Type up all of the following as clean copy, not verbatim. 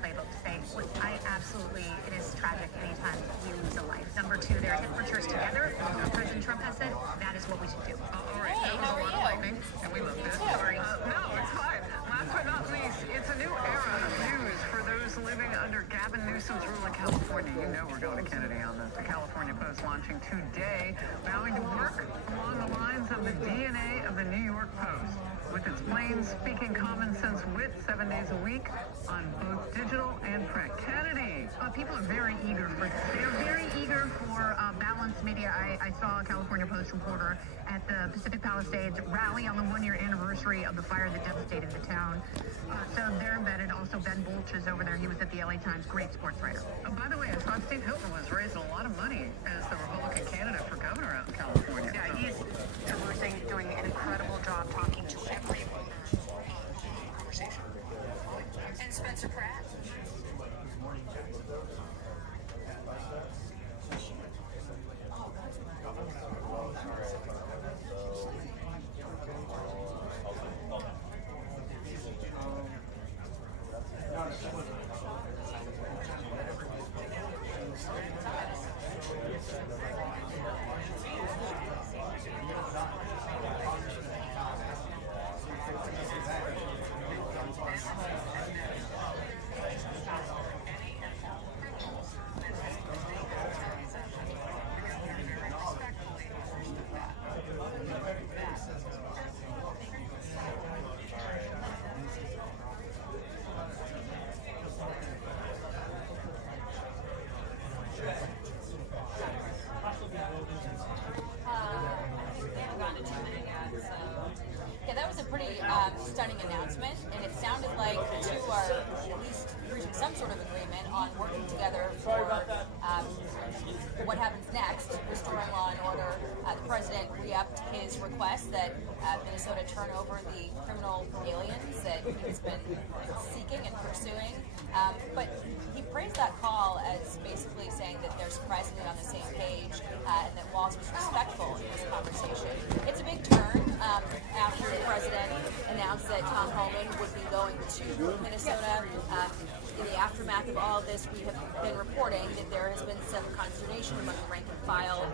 Playbook to say, absolutely, it is tragic anytime you lose a life. Number two, there are hit pictures together. President Trump has said that is what we should do. All right, that was a lot of lightning, and we love that. Sorry. No, it's fine. Last but not least, it's a new era of news for those living under Gavin Newsom's rule in California. You know we're going to Kennedy on this. The California Post launching today, vowing to work along the lines of the DNA of the New York Post, with its plain speaking common sense wit 7 days a week on both digital and print. Kennedy. People are very eager for this. They're very eager for balanced media. I saw a California Post reporter at the Pacific Palisades rally on the one-year anniversary of the fire that devastated the town. So they're embedded. Also, Ben Bolch is over there. He was at the LA Times, great sports writer. By the way, I saw Steve Hilton was raising a lot of money as the Republican candidate for governor out in California. Yeah, he's doing an incredible job talking to everyone. Conversation. And Spencer Pratt. Stunning announcement, and it sounded like the two are at least reaching some sort of agreement on working together for what happens next, restoring law and order. The president re-upped his request that Minnesota turn over the criminal aliens that he's been seeking and pursuing. But he praised that call as basically saying that they're surprisingly on the same page and that Walz was respectful in this conversation. It's a big turn after the president announced that Tom Homan would be going to Minnesota. In the aftermath of all of this, we have been reporting that there has been some consternation among the rank and file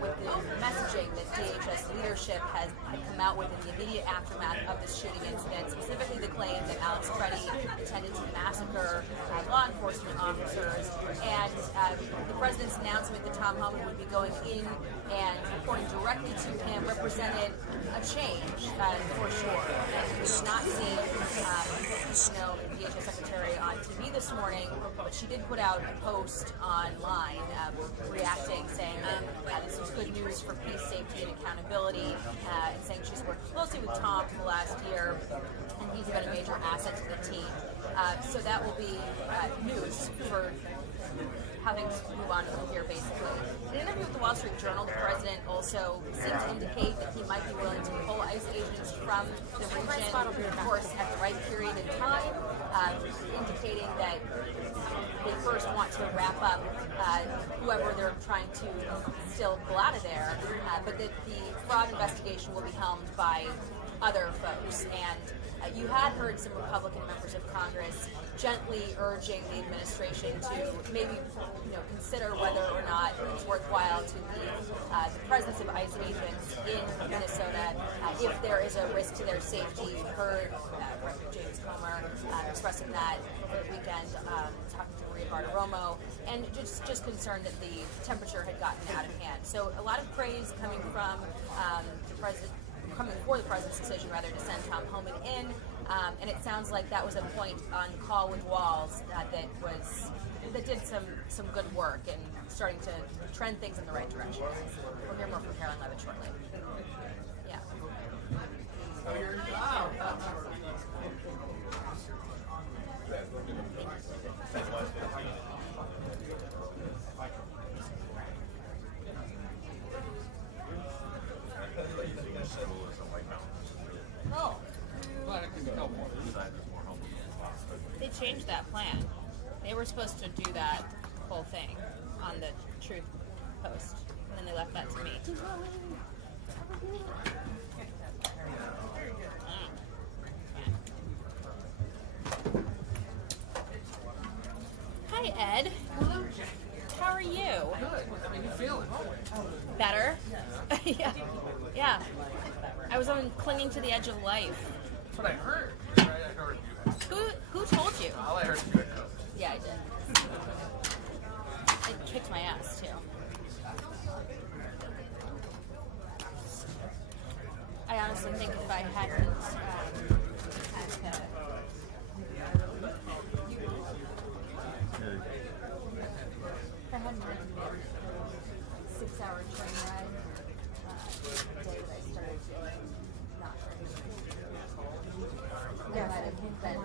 with the messaging that DHS leadership has come out with in the immediate aftermath of this shooting incident, specifically the claim that Alex Preddy intended to massacre law enforcement officers, and the president's announcement that Tom Homan would be going in and reporting directly to him represented a change for sure. And we did not see the DHS secretary on TV this morning, but she did put out a post online reacting, saying that this was good news for peace, safety, and accountability, and saying she's worked closely with Tom for the last year, and he's been a major asset to the team. So that will be news for how things move on from here, basically. In an interview with the Wall Street Journal, the president also seemed to indicate that he might be willing to pull ICE agents from the region, of course, at the right period in time, indicating that they first want to wrap up whoever they're trying to still pull out of there, but that the fraud investigation will be helmed by other folks. And you had heard some Republican members of Congress gently urging the administration to maybe consider whether or not it's worthwhile to leave the presence of ICE agents in Minnesota if there is a risk to their safety. You heard James Comer expressing that over the weekend, talking to Maria Bartiromo, and just concerned that the temperature had gotten out of hand. So a lot of praise coming from the president, coming before the president's decision, rather, to send Tom Homan in, and it sounds like that was a point on the call with Walz that did some some good work and starting to trend things in the right direction. We'll hear more from Karoline Leavitt shortly. Yeah. Oh. They changed that plan. They were supposed to do that whole thing on the Truth post, and then they left that to me. Hi, Ed. How are you? Good. How are you feeling? Better? Yeah. Yeah. I was on clinging to the edge of life. That's what I heard. I heard you. Who told you? All I heard you. Yeah, I did. It kicked my ass, too. I honestly think if I hadn't if I hadn't had a 6-hour train ride the day that I started feeling not very good, I might have been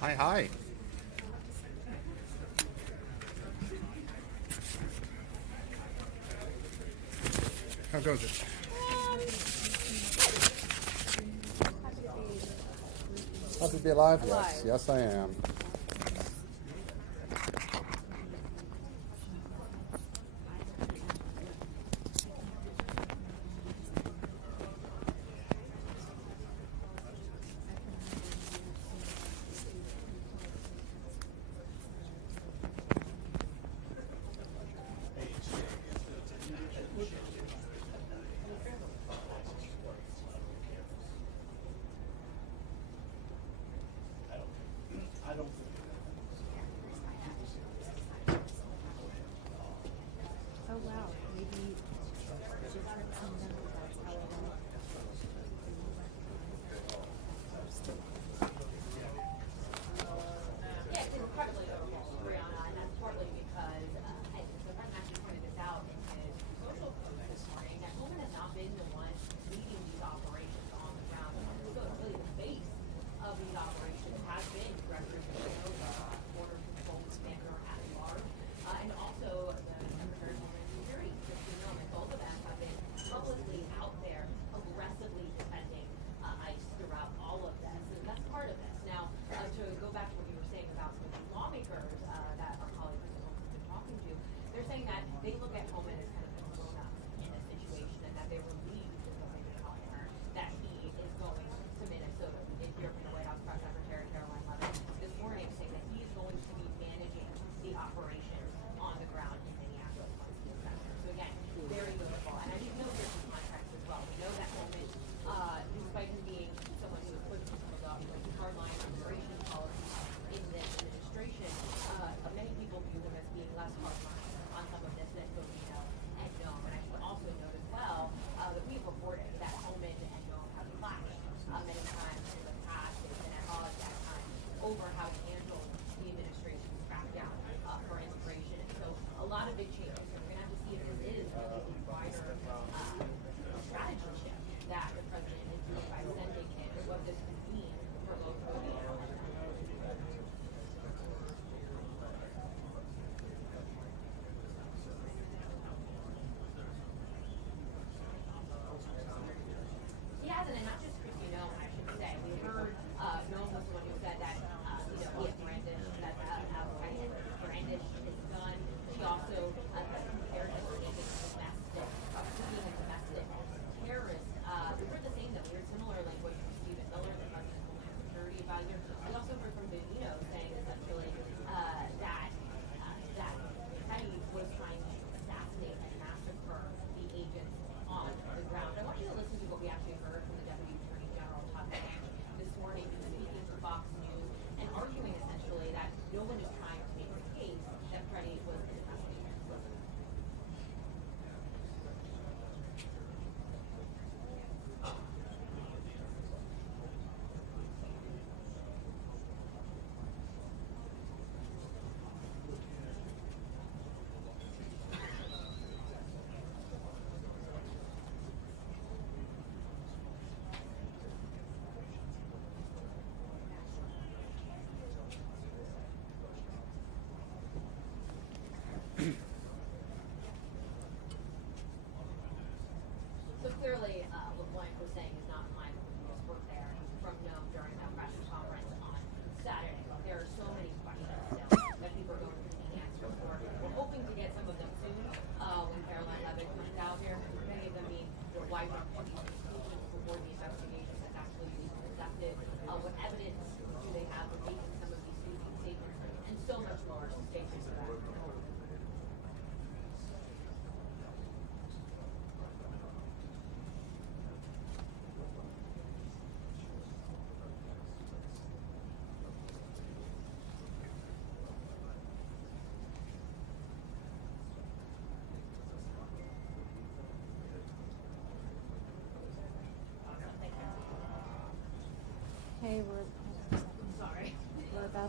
Hi, hi. How goes it? Happy to be alive? Yes. Yes, I am. I don't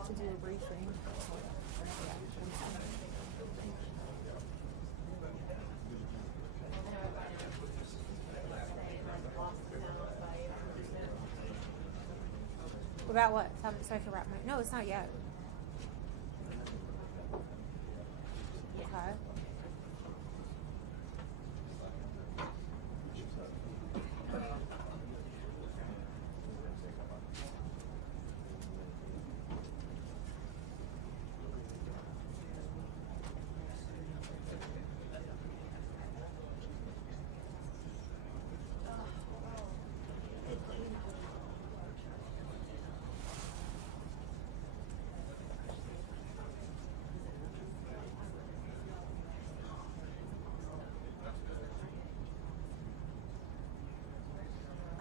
about to do a briefing. About what? So I can wrap my... No, it's not yet. Okay.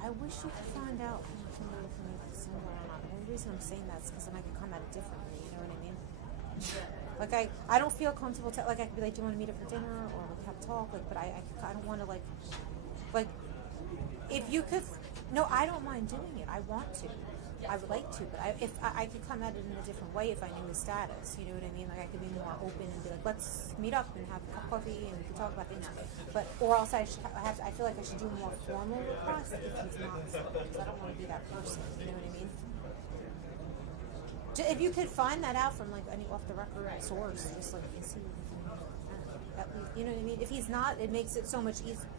I wish you could find out how much money for me to send or not. The only reason I'm saying that is because then I could come at it differently, you know what I mean? Like, I don't feel comfortable, like, I could be like, do you want to meet up for dinner, or we could have a talk, like, but I don't want to, like, if you could, no, I don't mind doing it, I want to. I would like to, but if I could come at it in a different way if I knew his status, you know what I mean? Like I could be more open and be like, let's meet up and have a cup of coffee and we can talk about things. But or else I feel like I should do a more formal request if he's not, because I don't want to be that person. You know what I mean? If you could find that out from like any off the record source, just like is he? At least, you know what I mean? If he's not, it makes it so much easier.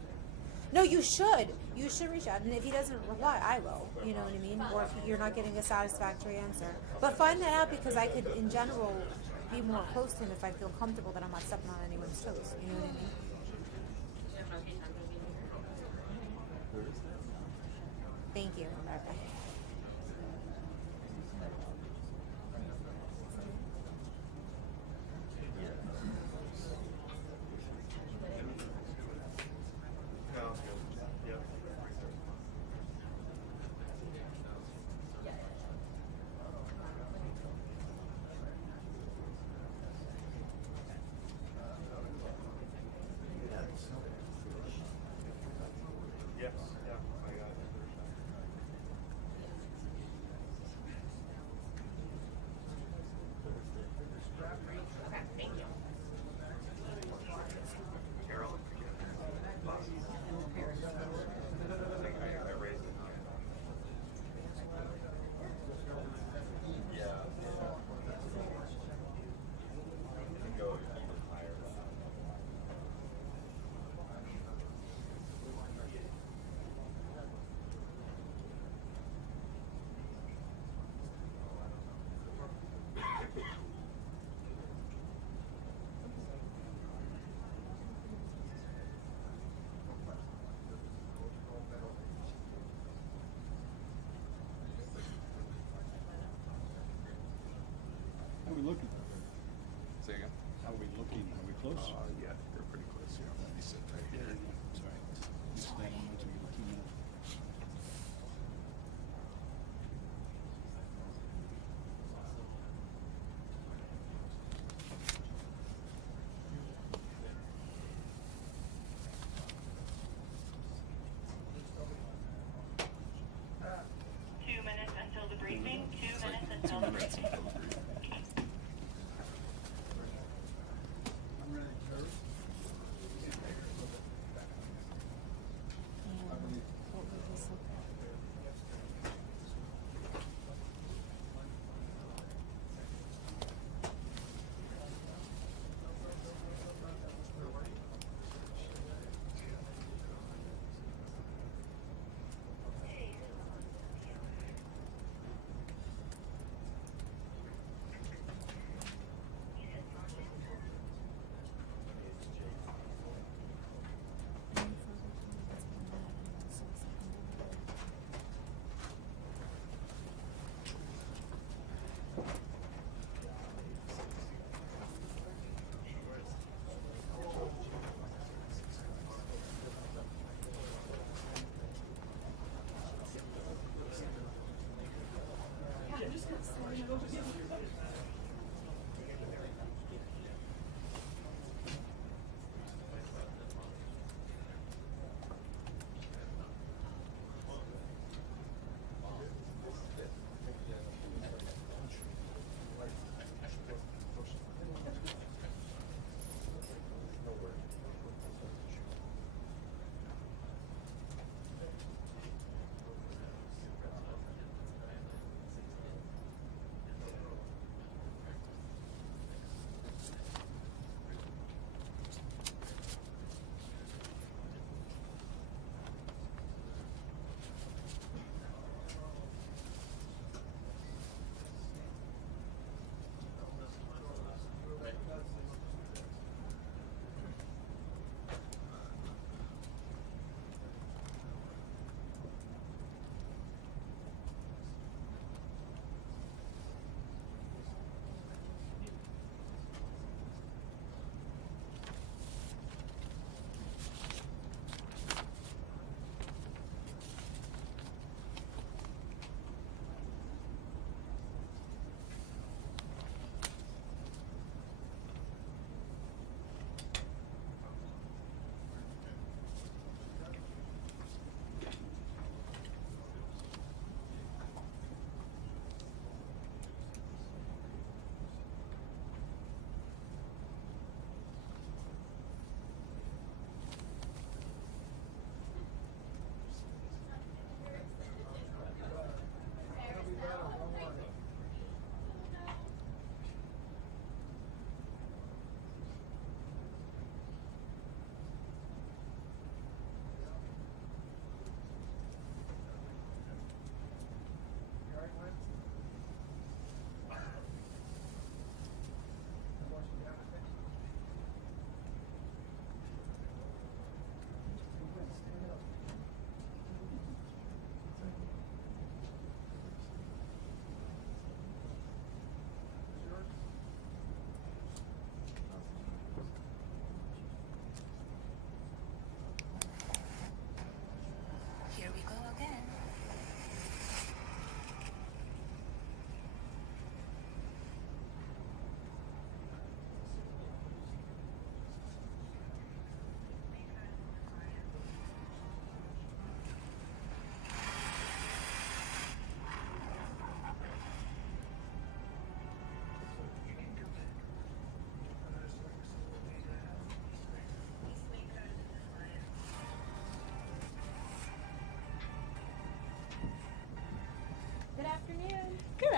No, you should. You should reach out. And if he doesn't reply, I will. You know what I mean? Or if you're not getting a satisfactory answer. But find that out because I could, in general, be more close to him if I feel comfortable that I'm not stepping on anyone's toes. You know what I mean? Thank you. Bye-bye. How are we looking? Say again? How are we looking? Are we close? Yeah, we're pretty close here. Let me sit right here. Sorry. Just stand on until we get 2 minutes. Until the briefing. 2 minutes until the briefing. I'm ready, Kurt.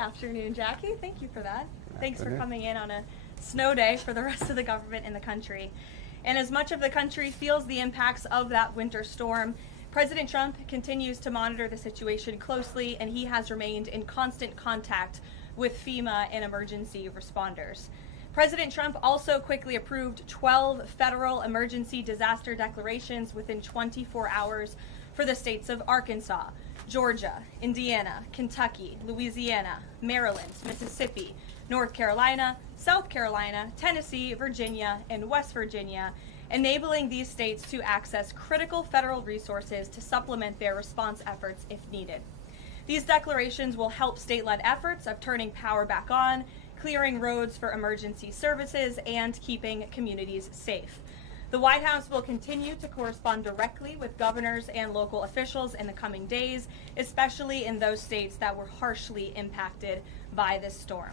afternoon, Jackie. Thank you for that. Thanks for coming in on a snow day for the rest of the government in the country. And as much of the country feels the impacts of that winter storm, President Trump continues to monitor the situation closely, and he has remained in constant contact with FEMA and emergency responders. President Trump also quickly approved 12 federal emergency disaster declarations within 24 hours for the states of Arkansas, Georgia, Indiana, Kentucky, Louisiana, Maryland, Mississippi, North Carolina, South Carolina, Tennessee, Virginia, and West Virginia, enabling these states to access critical federal resources to supplement their response efforts if needed. These declarations will help state-led efforts of turning power back on, clearing roads for emergency services, and keeping communities safe. The White House will continue to correspond directly with governors and local officials in the coming days, especially in those states that were harshly impacted by this storm.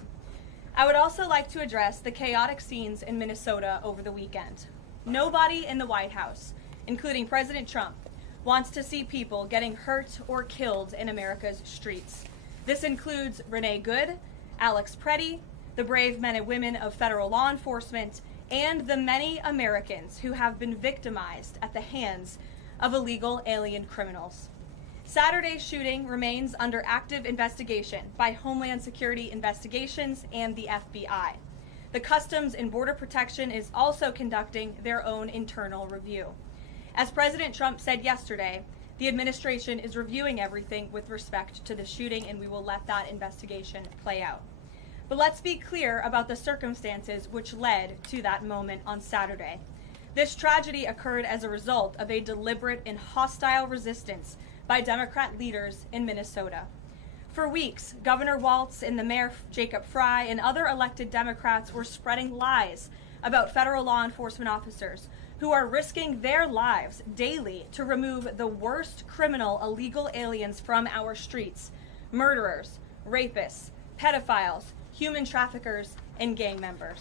I would also like to address the chaotic scenes in Minnesota over the weekend. Nobody in the White House, including President Trump, wants to see people getting hurt or killed in America's streets. This includes Renee Good, Alex Preddy, the brave men and women of federal law enforcement, and the many Americans who have been victimized at the hands of illegal alien criminals. Saturday's shooting remains under active investigation by Homeland Security Investigations and the FBI. The Customs and Border Protection is also conducting their own internal review. As President Trump said yesterday, the administration is reviewing everything with respect to the shooting, and we will let that investigation play out. But let's be clear about the circumstances which led to that moment on Saturday. This tragedy occurred as a result of a deliberate and hostile resistance by Democrat leaders in Minnesota. For weeks, Governor Walz and the Mayor Jacob Frey and other elected Democrats were spreading lies about federal law enforcement officers who are risking their lives daily to remove the worst criminal illegal aliens from our streets: murderers, rapists, pedophiles, human traffickers, and gang members.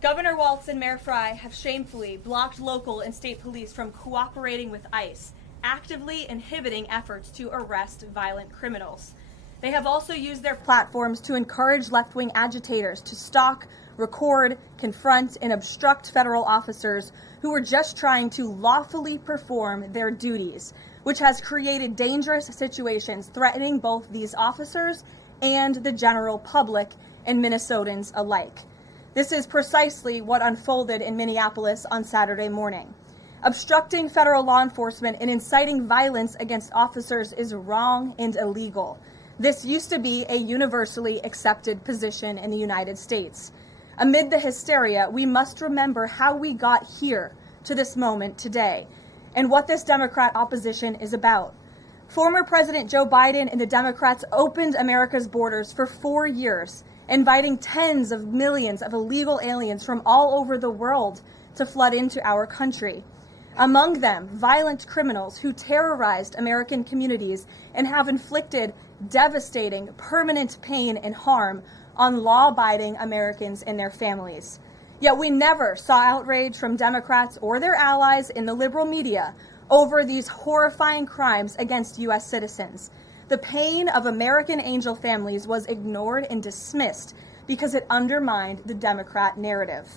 Governor Walz and Mayor Frey have shamefully blocked local and state police from cooperating with ICE, actively inhibiting efforts to arrest violent criminals. They have also used their platforms to encourage left-wing agitators to stalk, record, confront, and obstruct federal officers who are just trying to lawfully perform their duties, which has created dangerous situations threatening both these officers and the general public and Minnesotans alike. This is precisely what unfolded in Minneapolis on Saturday morning. Obstructing federal law enforcement and inciting violence against officers is wrong and illegal. This used to be a universally accepted position in the United States. Amid the hysteria, we must remember how we got here to this moment today and what this Democrat opposition is about. Former President Joe Biden and the Democrats opened America's borders for 4 years, inviting tens of millions of illegal aliens from all over the world to flood into our country. Among them, violent criminals who terrorized American communities and have inflicted devastating, permanent pain and harm on law-abiding Americans and their families. Yet we never saw outrage from Democrats or their allies in the liberal media over these horrifying crimes against U.S. citizens. The pain of American angel families was ignored and dismissed because it undermined the Democrat narrative.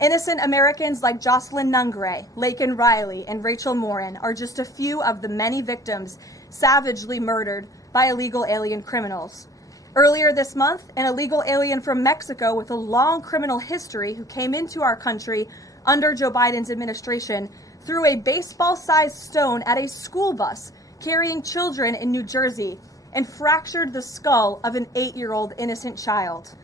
Innocent Americans like Jocelyn Nungray, Laken Riley, and Rachel Morin are just a few of the many victims savagely murdered by illegal alien criminals. Earlier this month, an illegal alien from Mexico with a long criminal history who came into our country under Joe Biden's administration threw a baseball-sized stone at a school bus carrying children in New Jersey and fractured the skull of an 8-year-old innocent child.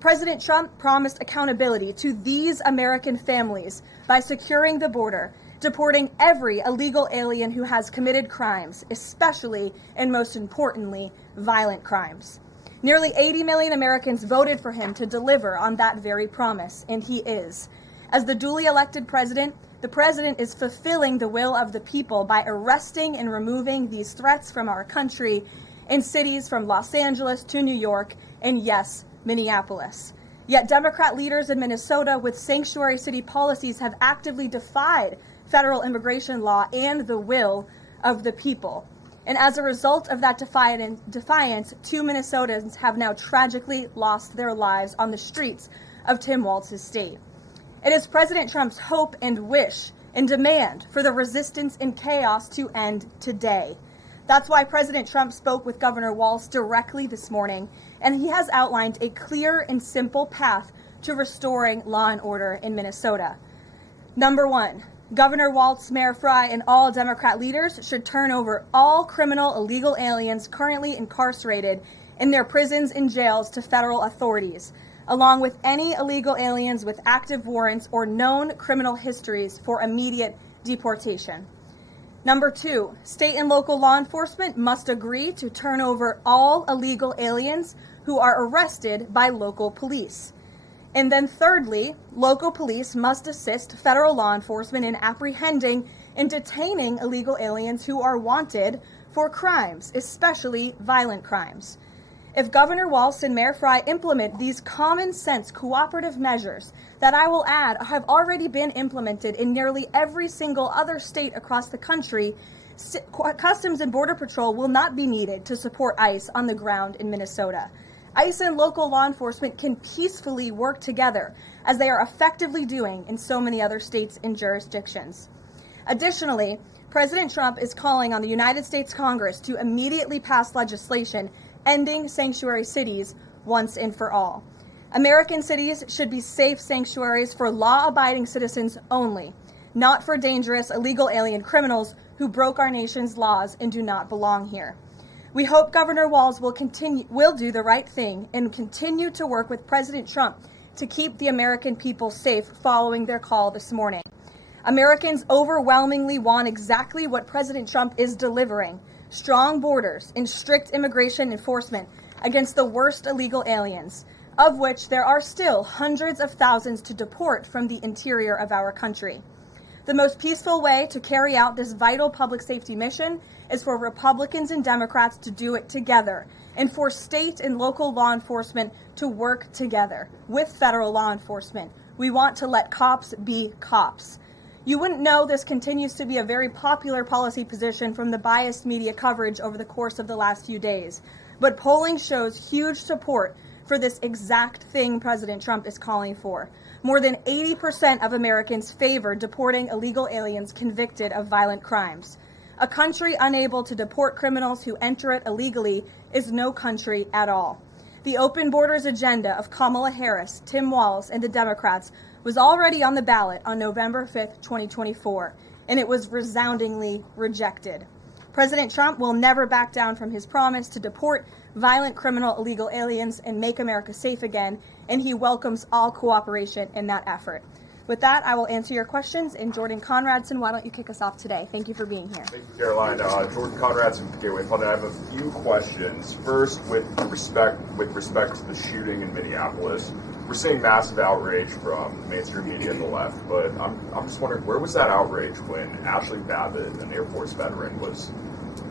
President Trump promised accountability to these American families by securing the border, deporting every illegal alien who has committed crimes, especially and most importantly, violent crimes. Nearly 80 million Americans voted for him to deliver on that very promise, and he is. As the duly elected president, the president is fulfilling the will of the people by arresting and removing these threats from our country in cities from Los Angeles to New York and, yes, Minneapolis. Yet Democrat leaders in Minnesota with sanctuary city policies have actively defied federal immigration law and the will of the people. And as a result of that defiance, 2 Minnesotans have now tragically lost their lives on the streets of Tim Walz's state. It is President Trump's hope and wish and demand for the resistance and chaos to end today. That's why President Trump spoke with Governor Walz directly this morning, and he has outlined a clear and simple path to restoring law and order in Minnesota. Number 1, Governor Walz, Mayor Frey, and all Democrat leaders should turn over all criminal illegal aliens currently incarcerated in their prisons and jails to federal authorities, along with any illegal aliens with active warrants or known criminal histories for immediate deportation. Number 2, state and local law enforcement must agree to turn over all illegal aliens who are arrested by local police. And then thirdly, local police must assist federal law enforcement in apprehending and detaining illegal aliens who are wanted for crimes, especially violent crimes. If Governor Walz and Mayor Frey implement these common sense cooperative measures that I will add have already been implemented in nearly every single other state across the country, Customs and Border Patrol will not be needed to support ICE on the ground in Minnesota. ICE and local law enforcement can peacefully work together, as they are effectively doing in so many other states and jurisdictions. Additionally, President Trump is calling on the United States Congress to immediately pass legislation ending sanctuary cities once and for all. American cities should be safe sanctuaries for law-abiding citizens only, not for dangerous illegal alien criminals who broke our nation's laws and do not belong here. We hope Governor Walz will do the right thing and continue to work with President Trump to keep the American people safe following their call this morning. Americans overwhelmingly want exactly what President Trump is delivering: strong borders and strict immigration enforcement against the worst illegal aliens, of which there are still hundreds of thousands to deport from the interior of our country. The most peaceful way to carry out this vital public safety mission is for Republicans and Democrats to do it together, and for state and local law enforcement to work together with federal law enforcement. We want to let cops be cops. You wouldn't know this continues to be a very popular policy position from the biased media coverage over the course of the last few days, but polling shows huge support for this exact thing President Trump is calling for. More than 80% of Americans favor deporting illegal aliens convicted of violent crimes. A country unable to deport criminals who enter it illegally is no country at all. The open borders agenda of Kamala Harris, Tim Walz, and the Democrats was already on the ballot on November 5th, 2024, and it was resoundingly rejected. President Trump will never back down from his promise to deport violent criminal illegal aliens and make America safe again, and he welcomes all cooperation in that effort. With that, I will answer your questions. And Jordan Conradson, why don't you kick us off today? Thank you for being here. Thank you, Caroline. Jordan Conradson from Gateway Fund. I have a few questions. First, with respect to the shooting in Minneapolis, we're seeing massive outrage from the mainstream media and the left, but I'm just wondering, where was that outrage when Ashley Babbitt, an Air Force veteran, was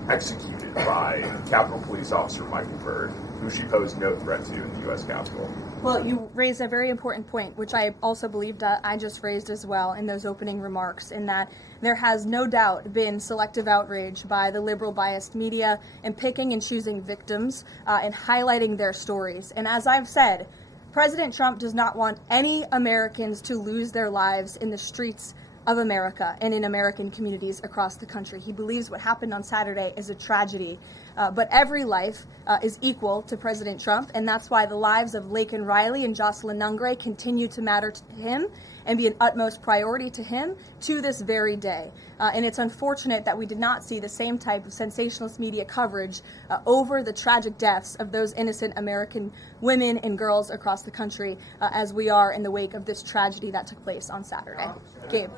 executed by Capitol Police Officer Michael Byrd, who she posed no threat to in the U.S. Capitol? Well, you raised a very important point, which I also believed I just raised as well in those opening remarks, in that there has no doubt been selective outrage by the liberal biased media in picking and choosing victims and highlighting their stories. And as I've said, President Trump does not want any Americans to lose their lives in the streets of America and in American communities across the country. He believes what happened on Saturday is a tragedy, but every life is equal to President Trump, and that's why the lives of Laken Riley and Jocelyn Nungray continue to matter to him and be an utmost priority to him to this very day. And it's unfortunate that we did not see the same type of sensationalist media coverage over the tragic deaths of those innocent American women and girls across the country as we are in the wake of this tragedy that took place on Saturday. Gabe.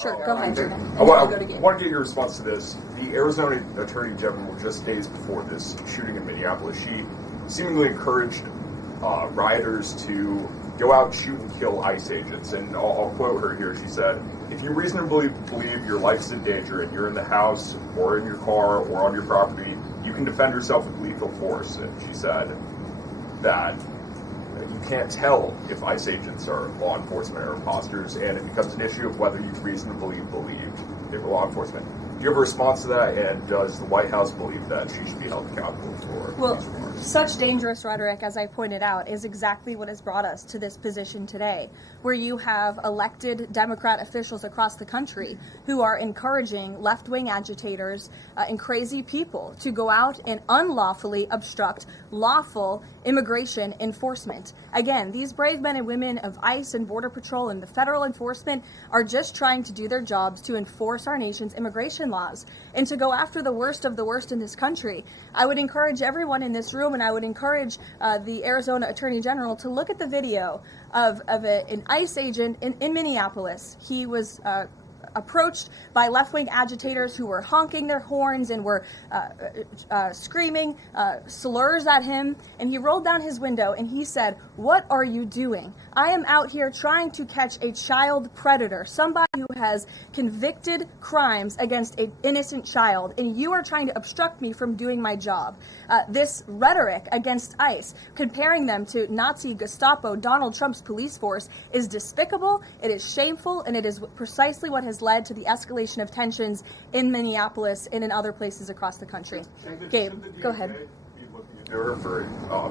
Sure, go ahead. I want to get your response to this. The Arizona Attorney General, just days before this shooting in Minneapolis, she seemingly encouraged rioters to go out, shoot, and kill ICE agents. And I'll quote her here. She said, "If you reasonably believe your life's in danger and you're in the house or in your car or on your property, you can defend yourself with lethal force." And she said that you can't tell if ICE agents are law enforcement or imposters, and it becomes an issue of whether you reasonably believe they were law enforcement. you have a response to that, and does the White House believe that she should be held accountable for Well, these remarks? such dangerous rhetoric, as I pointed out, is exactly what has brought us to this position today, where you have elected Democrat officials across the country who are encouraging left-wing agitators and crazy people to go out and unlawfully obstruct lawful immigration enforcement. Again, these brave men and women of ICE and Border Patrol and the federal enforcement are just trying to do their jobs to enforce our nation's immigration laws and to go after the worst of the worst in this country. I would encourage everyone in this room, and I would encourage the Arizona Attorney General to look at the video of an ICE agent in Minneapolis. He was approached by left-wing agitators who were honking their horns and were screaming slurs at him, and he rolled down his window and he said, "What are you doing? I am out here trying to catch a child predator, somebody who has convicted crimes against an innocent child, and you are trying to obstruct me from doing my job." This rhetoric against ICE, comparing them to Nazi Gestapo, Donald Trump's police force, is despicable, it is shameful, and it is precisely what has led to the escalation of tensions in Minneapolis and in other places across the country. Gabe, go ahead. For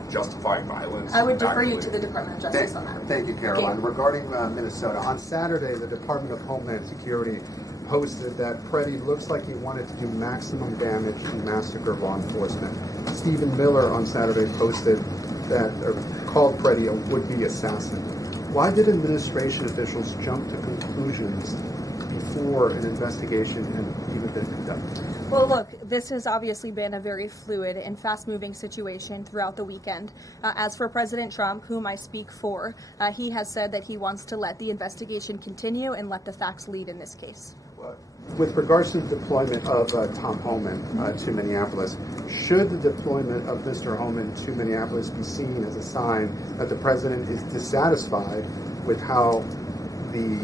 justifying violence. I would defer you to the Department of Justice on that. Thank you, Caroline. Regarding Minnesota, on Saturday, the Department of Homeland Security posted that Preddy looks like he wanted to do maximum damage and massacre law enforcement. Stephen Miller on Saturday posted that, or called Preddy a would-be assassin. Why did administration officials jump to conclusions before an investigation had even been conducted? Well, look, this has obviously been a very fluid and fast-moving situation throughout the weekend. As for President Trump, whom I speak for, he has said that he wants to let the investigation continue and let the facts lead in this case. With regards to the deployment of Tom Homan to Minneapolis, should the deployment of Mr. Homan to Minneapolis be seen as a sign that the president is dissatisfied with how the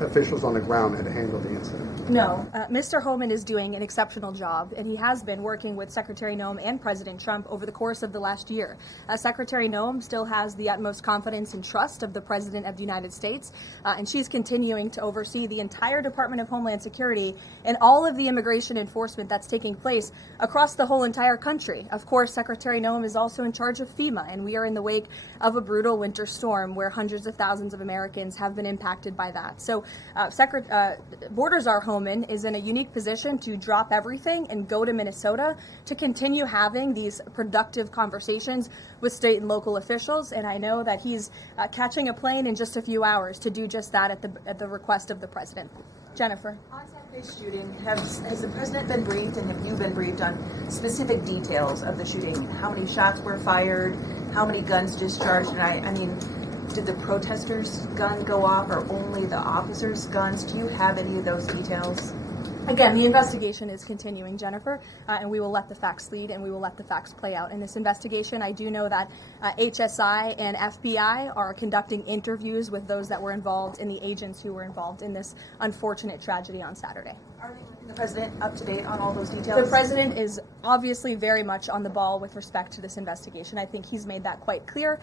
officials on the ground had handled the incident? No, Mr. Homan is doing an exceptional job, and he has been working with Secretary Noem and President Trump over the course of the last year. Secretary Noem still has the utmost confidence and trust of the President of the United States, and she's continuing to oversee the entire Department of Homeland Security and all of the immigration enforcement that's taking place across the whole entire country. Of course, Secretary Noem is also in charge of FEMA, and we are in the wake of a brutal winter storm where hundreds of thousands of Americans have been impacted by that. So Borders Homan is in a unique position to drop everything and go to Minnesota to continue having these productive conversations with state and local officials. And I know that he's catching a plane in just a few hours to do just that at the request of the president. Jennifer. On Saturday's shooting, has the president been briefed, and have you been briefed on specific details of the shooting? How many shots were fired? How many guns discharged? And I mean, did the protesters' gun go off, or only the officers' guns? Do you have any of those details? Again, the investigation is continuing, Jennifer, and we will let the facts lead, and we will let the facts play out in this investigation. I do know that HSI and FBI are conducting interviews with those that were involved and the agents who were involved in this unfortunate tragedy on Saturday. Are they keeping the president up to date on all those details? The president is obviously very much on the ball with respect to this investigation. I think he's made that quite clear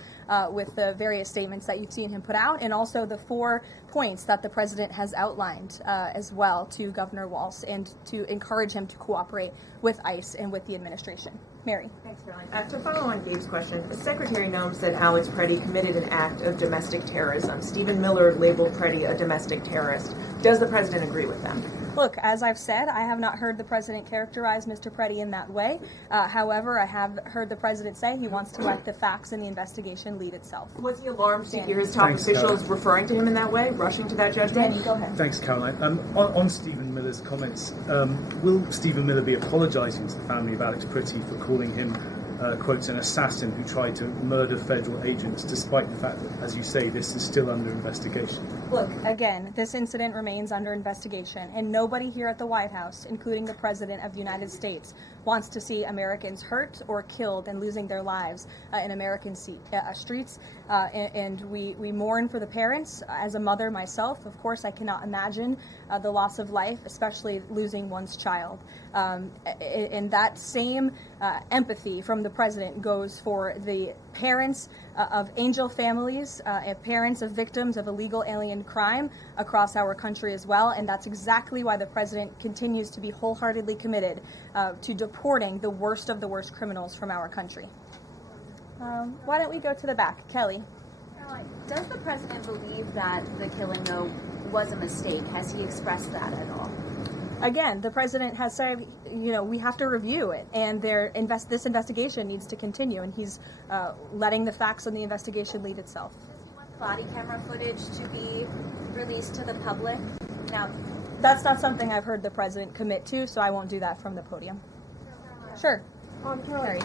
with the various statements that you've seen him put out, and also the 4 points that the president has outlined as well to Governor Walz, and to encourage him to cooperate with ICE and with the administration. Mary. Thanks, Caroline. To follow on Gabe's question, Secretary Noem said Alex Preddy committed an act of domestic terrorism. Stephen Miller labeled Preddy a domestic terrorist. Does the president agree with them? Look, as I've said, I have not heard the president characterize Mr. Preddy in that way. However, I have heard the president say he wants to let the facts in the investigation lead itself. Was he alarmed to hear his top officials referring to him in that way, rushing to that judgment? Danny, go ahead. Thanks, Caroline. On Stephen Miller's comments, will Stephen Miller be apologising to the family of Alex Preddy for calling him, quotes, an assassin who tried to murder federal agents, despite the fact that, as you say, this is still under investigation? Look, again, this incident remains under investigation, and nobody here at the White House, including the President of the United States, wants to see Americans hurt or killed and losing their lives in American streets. And we mourn for the parents. As a mother myself, of course, I cannot imagine the loss of life, especially losing one's child. And that same empathy from the president goes for the parents of angel families and parents of victims of illegal alien crime across our country as well. And that's exactly why the president continues to be wholeheartedly committed to deporting the worst of the worst criminals from our country. Why don't we go to the back? Kelly. Does the president believe that the killing, though, was a mistake? Has he expressed that at all? Again, the president has said, we have to review it, and this investigation needs to continue, and he's letting the facts on the investigation lead itself. Does he want body camera footage to be released to the public? Now, that's not something I've heard the president commit to, so I won't do that from the podium. Sure. Caroline,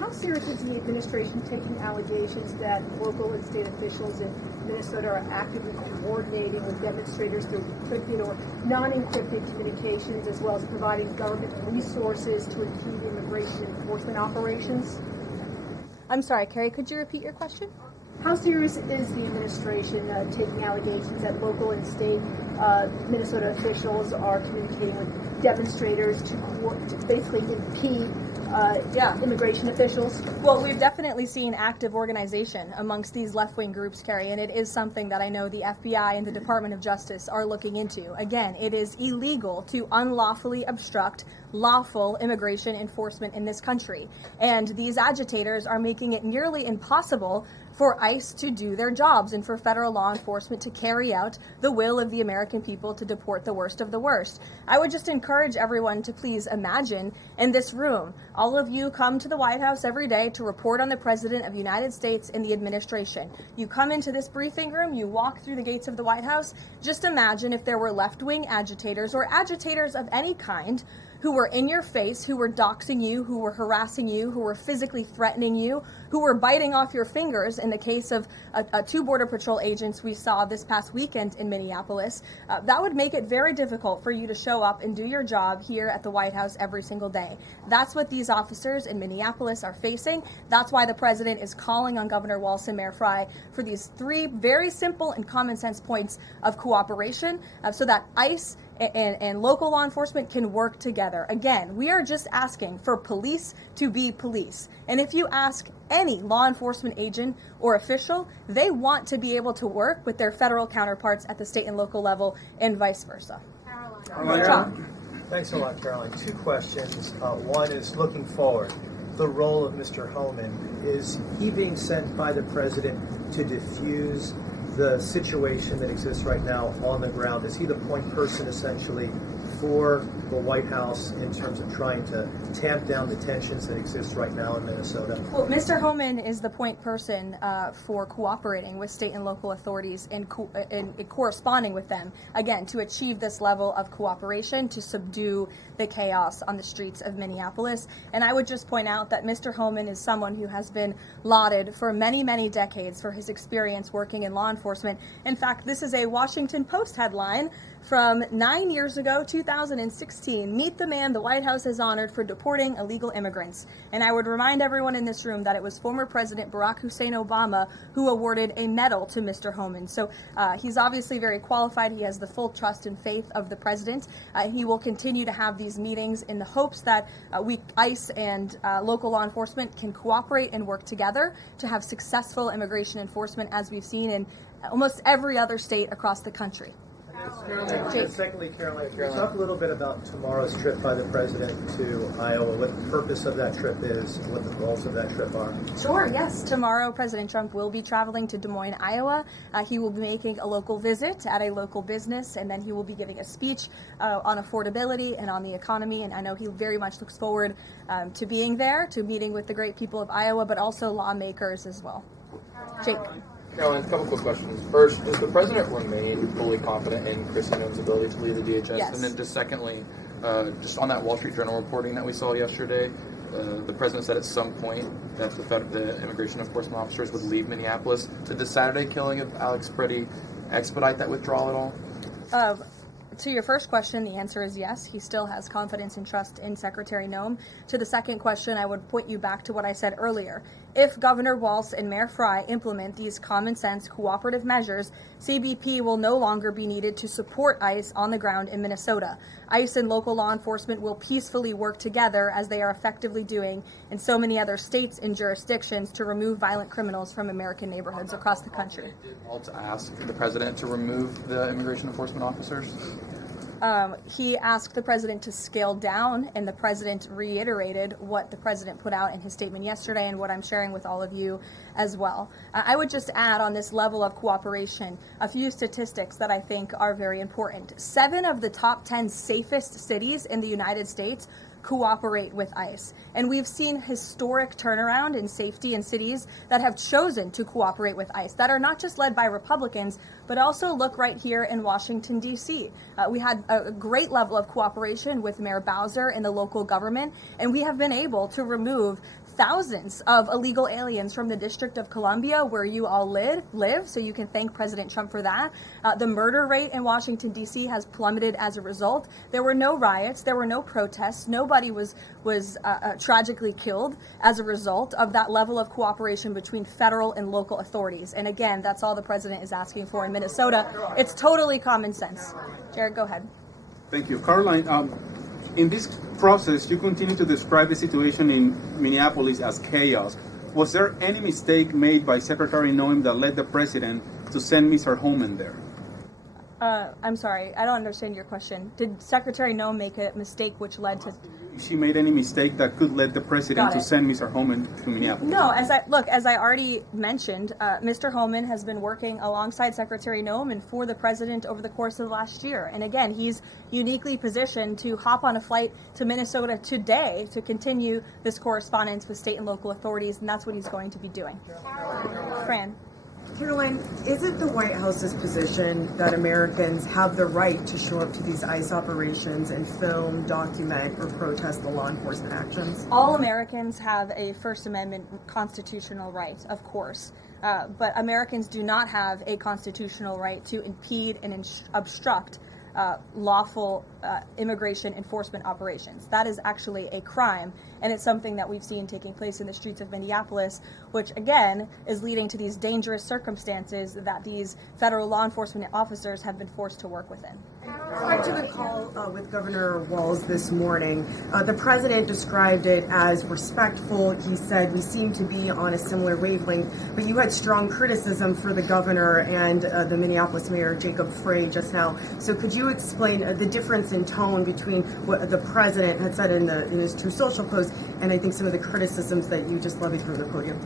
how serious is the administration taking allegations that local and state officials in Minnesota are actively coordinating with demonstrators through encrypted or non-encrypted communications, as well as providing government resources to impede immigration enforcement operations? I'm sorry, Carrie, could you repeat your question? How serious is the administration taking allegations that local and state Minnesota officials are communicating with demonstrators to basically impede immigration officials? Well, we've definitely seen active organization amongst these left-wing groups, Carrie, and it is something that I know the FBI and the Department of Justice are looking into. Again, it is illegal to unlawfully obstruct lawful immigration enforcement in this country, and these agitators are making it nearly impossible for ICE to do their jobs and for federal law enforcement to carry out the will of the American people to deport the worst of the worst. I would just encourage everyone to please imagine in this room, all of you come to the White House every day to report on the President of the United States and the administration. You come into this briefing room, you walk through the gates of the White House. Just imagine if there were left-wing agitators or agitators of any kind who were in your face, who were doxing you, who were harassing you, who were physically threatening you, who were biting off your fingers in the case of two Border Patrol agents we saw this past weekend in Minneapolis. That would make it very difficult for you to show up and do your job here at the White House every single day. That's what these officers in Minneapolis are facing. That's why the president is calling on Governor Walz Mayor Frey for these three very simple and common sense points of cooperation so that ICE and local law enforcement can work together. Again, we are just asking for police to be police. And if you ask any law enforcement agent or official, they want to be able to work with their federal counterparts at the state and local level and vice versa. Caroline. Thanks a lot, Caroline. Two questions. One is looking forward. The role of Mr. Homan. Is he being sent by the president to diffuse the situation that exists right now on the ground? Is he the point person essentially for the White House in terms of trying to tamp down the tensions that exist right now in Minnesota? Well, Mr. Homan is the point person for cooperating with state and local authorities and corresponding with them, again, to achieve this level of cooperation to subdue the chaos on the streets of Minneapolis. And I would just point out that Mr. Homan is someone who has been lauded for many, many decades for his experience working in law enforcement. In fact, this is a Washington Post headline from 9 years ago, 2016. Meet the man the White House has honored for deporting illegal immigrants. And I would remind everyone in this room that it was former President Barack Hussein Obama who awarded a medal to Mr. Homan. So he's obviously very qualified. He has the full trust and faith of the president. He will continue to have these meetings in the hopes that ICE and local law enforcement can cooperate and work together to have successful immigration enforcement, as we've seen in almost every other state across the country. Secondly, Caroline, can you talk a little bit about tomorrow's trip by the president to Iowa, what the purpose of that trip is, and what the goals of that trip are? Sure, yes. Tomorrow, President Trump will be traveling to Des Moines, Iowa. He will be making a local visit at a local business, and then he will be giving a speech on affordability and on the economy. And I know he very much looks forward to being there, to meeting with the great people of Iowa, but also lawmakers as well. Jake. Caroline, a couple quick questions. First, does the president remain fully confident in Kristi Noem's ability to lead the DHS? Yes. And then just secondly, just on that Wall Street Journal reporting that we saw yesterday, the president said at some point that the immigration enforcement officers would leave Minneapolis. Did the Saturday killing of Alex Pretty expedite that withdrawal at all? To your first question, the answer is yes. He still has confidence and trust in Secretary Noem. To the second question, I would point you back to what I said earlier. If Governor Walz and Mayor Frey implement these common sense cooperative measures, CBP will no longer be needed to support ICE on the ground in Minnesota. ICE and local law enforcement will peacefully work together, as they are effectively doing in so many other states and jurisdictions, to remove violent criminals from American neighborhoods across the country. Walz ask the president to remove the immigration enforcement officers? He asked the president to scale down, and the president reiterated what the president put out in his statement yesterday and what I'm sharing with all of you as well. I would just add on this level of cooperation a few statistics that I think are very important. 7 of the top 10 safest cities in the United States cooperate with ICE. And we've seen historic turnaround in safety in cities that have chosen to cooperate with ICE, that are not just led by Republicans, but also look right here in Washington, D.C. We had a great level of cooperation with Mayor Bowser and the local government, and we have been able to remove thousands of illegal aliens from the District of Columbia, where you all live, so you can thank President Trump for that. The murder rate in Washington, D.C. has plummeted as a result. There were no riots, there were no protests, nobody was tragically killed as a result of that level of cooperation between federal and local authorities. And again, that's all the president is asking for in Minnesota. It's totally common sense. Jared, go ahead. Thank you. Karoline, in this process, you continue to describe the situation in Minneapolis as chaos. Was there any mistake made by Secretary Noem that led the president to send Mr. Homan there? I'm sorry, I don't understand your question. Did Secretary Noem make a mistake which led to... If she made any mistake that could lead the president to send Mr. Homan to Minneapolis? No, as I already mentioned, Mr. Homan has been working alongside Secretary Noem and for the president over the course of the last year. And again, he's uniquely positioned to hop on a flight to Minnesota today to continue this correspondence with state and local authorities, and that's what he's going to be doing. Fran. Karoline, is it the White House's position that Americans have the right to show up to these ICE operations and film, document, or protest the law enforcement actions? All Americans have a First Amendment constitutional right, of course. But Americans do not have a constitutional right to impede and obstruct lawful immigration enforcement operations. That is actually a crime, and it's something that we've seen taking place in the streets of Minneapolis, which again is leading to these dangerous circumstances that these federal law enforcement officers have been forced to work within. Prior to the call with Governor Walz this morning, the president described it as respectful. He said we seem to be on a similar wavelength, but you had strong criticism for the governor and the Minneapolis mayor, Jacob Frey, just now. So could you explain the difference in tone between what the president had said in his True Social post and I think some of the criticisms that you just levied from the podium?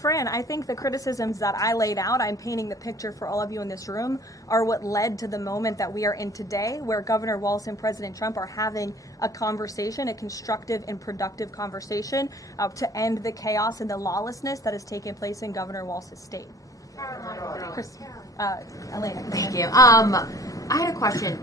Fran, I think the criticisms that I laid out, I'm painting the picture for all of you in this room, are what led to the moment that we are in today, where Governor Walz and President Trump are having a conversation, a constructive and productive conversation to end the chaos and the lawlessness that has taken place in Governor Walz's state. Chris, Elena. Thank you. I had a question.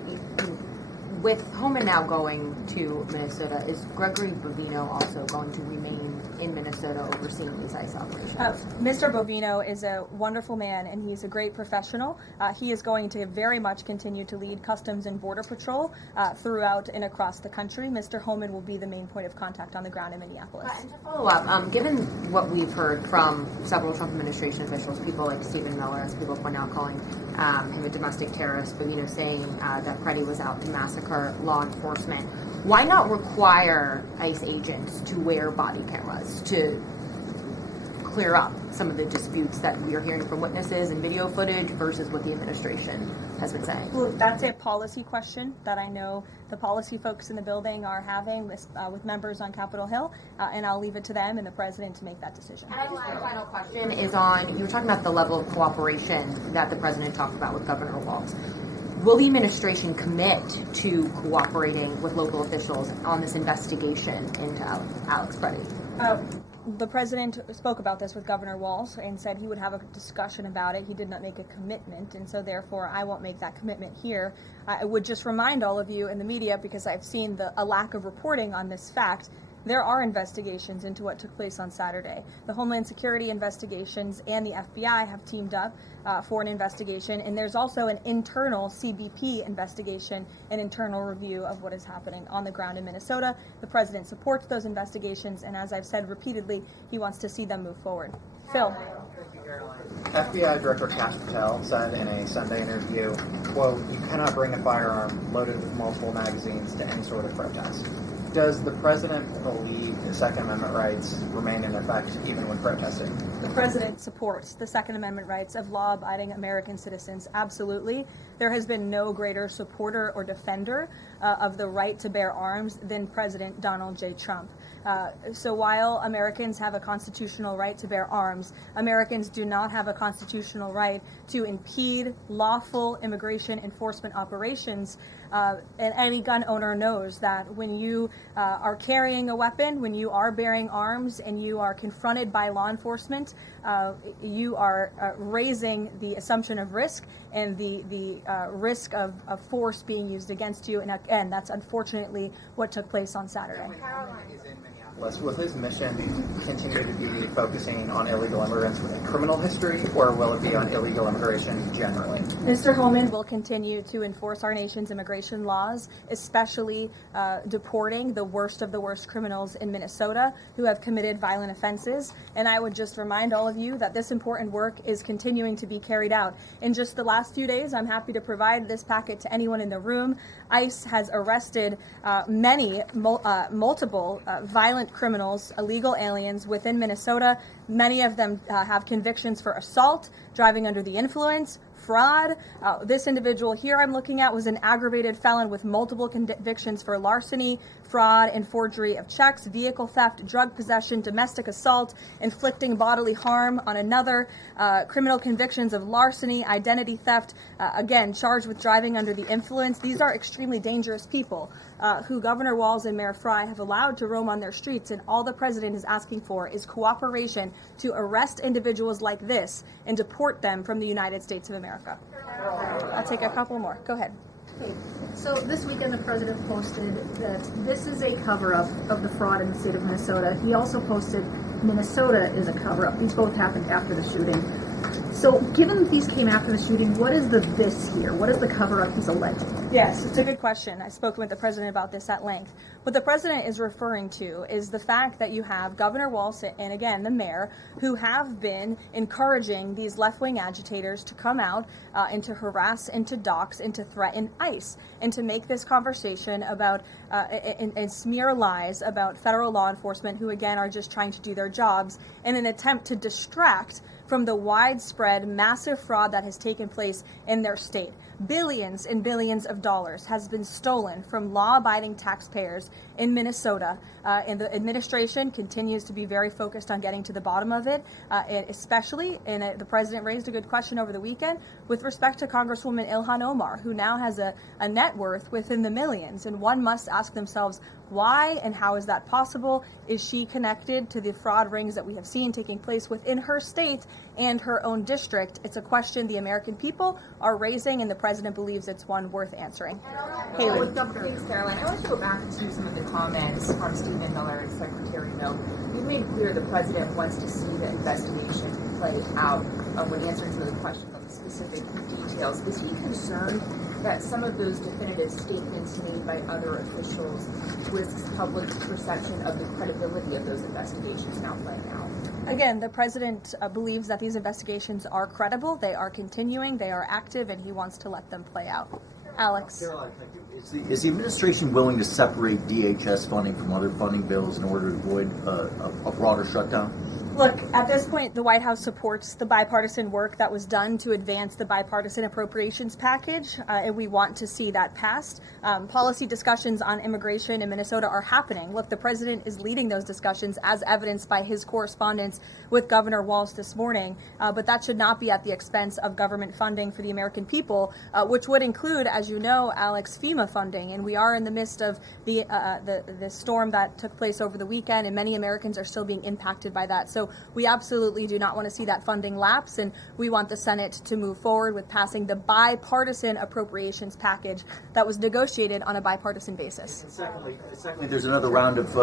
With Homan now going to Minnesota, is Gregory Bovino also going to remain in Minnesota overseeing these ICE operations? Mr. Bovino is a wonderful man, and he's a great professional. He is going to very much continue to lead Customs and Border Patrol throughout and across the country. Mr. Homan will be the main point of contact on the ground in Minneapolis. And to follow up, given what we've heard from several Trump administration officials, people like Stephen Miller, as people point out, calling him a domestic terrorist, Bovino saying that Preddy was out to massacre law enforcement, why not require ICE agents to wear body cameras to clear up some of the disputes that we are hearing from witnesses and video footage versus what the administration has been saying? Well, that's a policy question that I know the policy folks in the building are having with members on Capitol Hill, and I'll leave it to them and the president to make that decision. And I just my final question is on, you were talking about the level of cooperation that the president talked about with Governor Walz. Will the administration commit to cooperating with local officials on this investigation into Alex Preddy? The president spoke about this with Governor Walz and said he would have a discussion about it. He did not make a commitment, and so therefore I won't make that commitment here. I would just remind all of you in the media, because I've seen a lack of reporting on this fact, there are investigations into what took place on Saturday. The Homeland Security investigations and the FBI have teamed up for an investigation, and there's also an internal CBP investigation, an internal review of what is happening on the ground in Minnesota. The president supports those investigations, and as I've said repeatedly, he wants to see them move forward. Phil. FBI Director Kash Patel said in a Sunday interview, quote, "You cannot bring a firearm loaded with multiple magazines to any sort of protest." Does the president believe the Second Amendment rights remain in effect even when protesting? The president supports the Second Amendment rights of law-abiding American citizens. Absolutely. There has been no greater supporter or defender of the right to bear arms than President Donald J. Trump. So while Americans have a constitutional right to bear arms, Americans do not have a constitutional right to impede lawful immigration enforcement operations. And any gun owner knows that when you are carrying a weapon, when you are bearing arms, and you are confronted by law enforcement, you are raising the assumption of risk and the risk of force being used against you. And again, that's unfortunately what took place on Saturday. Will his mission continue to be focusing on illegal immigrants with a criminal history, or will it be on illegal immigration generally? Mr. Holman will continue to enforce our nation's immigration laws, especially deporting the worst of the worst criminals in Minnesota who have committed violent offenses. And I would just remind all of you that this important work is continuing to be carried out. In just the last few days, I'm happy to provide this packet to anyone in the room. ICE has arrested multiple violent criminals, illegal aliens within Minnesota. Many of them have convictions for assault, driving under the influence, fraud. This individual here I'm looking at was an aggravated felon with multiple convictions for larceny, fraud, and forgery of checks, vehicle theft, drug possession, domestic assault, inflicting bodily harm on another, criminal convictions of larceny, identity theft, again, charged with driving under the influence. These are extremely dangerous people who Governor Walz and Mayor Fry have allowed to roam on their streets, and all the president is asking for is cooperation to arrest individuals like this and deport them from the United States of America. I'll take a couple more. Go ahead. So this weekend the president posted that this is a cover-up of the fraud in the state of Minnesota. He also posted Minnesota is a cover-up. These both happened after the shooting. So given that these came after the shooting, what is the this here? What is the cover-up he's alleging? Yes, it's a good question. I've spoken with the president about this at length. What the president is referring to is the fact that you have Governor Walz and, again, the mayor, who have been encouraging these left-wing agitators to come out and to harass and to dox and to threaten ICE and to make this conversation about and smear lies about federal law enforcement who, again, are just trying to do their jobs in an attempt to distract from the widespread, massive fraud that has taken place in their state. Billions and billions of dollars has been stolen from law-abiding taxpayers in Minnesota, and the administration continues to be very focused on getting to the bottom of it, especially, and the president raised a good question over the weekend, with respect to Congresswoman Ilhan Omar, who now has a net worth within the millions, and one must ask themselves, why and how is that possible? Is she connected to the fraud rings that we have seen taking place within her state and her own district? It's a question the American people are raising, and the president believes it's one worth answering. Haley. Thanks, Caroline. I want to go back to some of the comments from Stephen Miller and Secretary Mill. You've made clear the president wants to see the investigation play out when answering some of the questions on the specific details. Is he concerned that some of those definitive statements made by other officials risks public perception of the credibility of those investigations now playing out? Again, the president believes that these investigations are credible, they are continuing, they are active, and he wants to let them play out. Alex. Caroline, thank you. Is the administration willing to separate DHS funding from other funding bills in order to avoid a broader shutdown? Look, at this point, the White House supports the bipartisan work that was done to advance the bipartisan appropriations package, and we want to see that passed. Policy discussions on immigration in Minnesota are happening. Look, the president is leading those discussions, as evidenced by his correspondence with Governor Walz this morning, but that should not be at the expense of government funding for the American people, which would include, as you know, Alex, FEMA funding, and we are in the midst of the storm that took place over the weekend, and many Americans are still being impacted by that. So So we absolutely do not want to see that funding lapse, and we want the Senate to move forward with passing the bipartisan appropriations package that was negotiated on a bipartisan basis. Secondly, there's another round of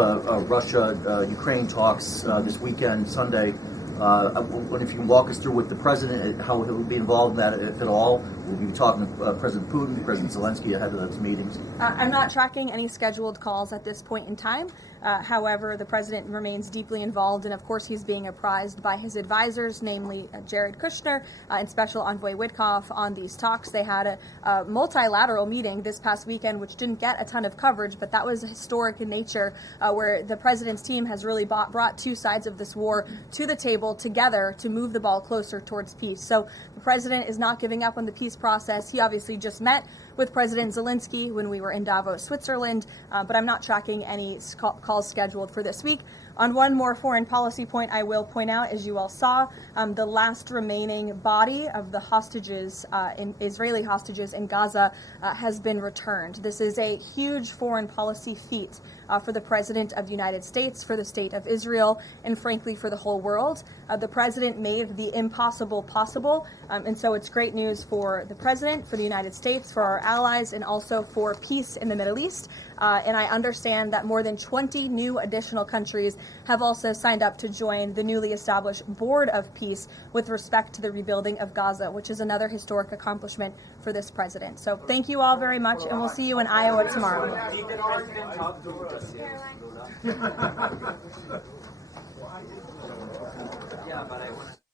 Russia-Ukraine talks this weekend, Sunday. I wonder if you can walk us through with the president, how he'll be involved in that, if at all. We'll be talking to President Putin, President Zelensky ahead of those meetings. I'm not tracking any scheduled calls at this point in time. However, the president remains deeply involved, and of course he's being apprised by his advisors, namely Jared Kushner and Special Envoy Witkoff, on these talks. They had a multilateral meeting this past weekend, which didn't get a ton of coverage, but that was historic in nature, where the president's team has really brought two sides of this war to the table together to move the ball closer towards peace. So the president is not giving up on the peace process. He obviously just met with President Zelensky when we were in Davos, Switzerland, but I'm not tracking any calls scheduled for this week. On one more foreign policy point, I will point out, as you all saw, the last remaining body of the hostages, Israeli hostages in Gaza, has been returned. This is a huge foreign policy feat for the President of the United States, for the State of Israel, and frankly for the whole world. The President made the impossible possible, and so it's great news for the President, for the United States, for our allies, and also for peace in the Middle East. And I understand that more than 20 new additional countries have also signed up to join the newly established Board of Peace with respect to the rebuilding of Gaza, which is another historic accomplishment for this president. So thank you all very much, and we'll see you in Iowa tomorrow. Yeah, but I want to.